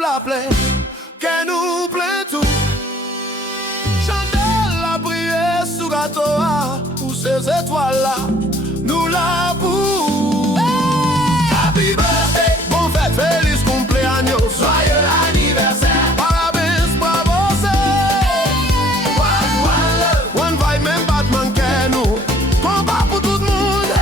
la plaie, qu'elle nous plaît tout. Chandelle la prière sous gâteau, pour ces étoiles-là, nous la pour. Happy birthday, bon fête, feliz cumpleaños, joyeux anniversaire. Parabéns pra você. One love, one vibe, même Batman quer nous. Combat pour tout le monde,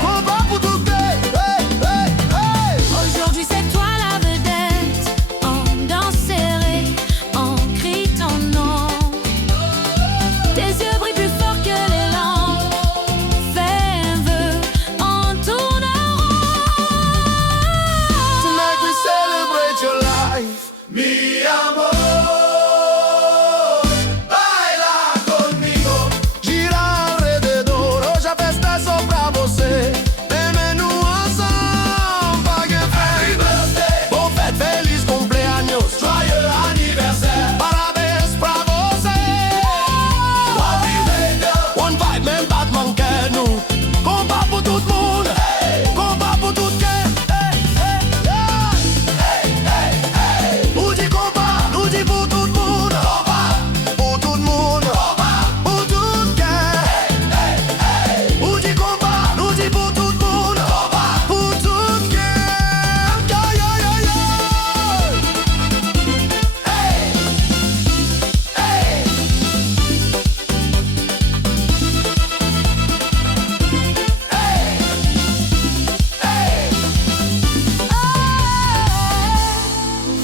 combat pour tout le monde. Hey, hey, hey. Aujourd'hui c'est toi la vedette. On danse serré, on crie ton nom. Tes yeux brillent plus fort que les lampes. Fais un vœu, on tourne en rond. Tonight we celebrate your life, mi amor. Baila conmigo, gira alrededor. Hoje a festa é só pra você. Bebendo ensemble, pague Happy birthday, bon fête, feliz cumpleaños, joyeux anniversaire. Parabéns pra você. One vibe, même Batman quer nous. Combat pour tout le monde, combat pour tout le monde. Nous dit combat, nous dit pour tout le monde. Pour tout le monde, pour tout le monde. Nous dit combat, nous dit pour tout le monde. Pour tout le monde.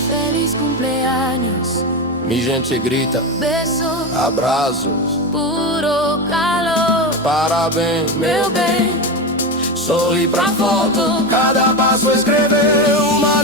Feliz cumpleaños, Mi gente grita, besos, abraços, puro calor. parabéns, Meu bem, sorri pra foto. Cada passo escreveu uma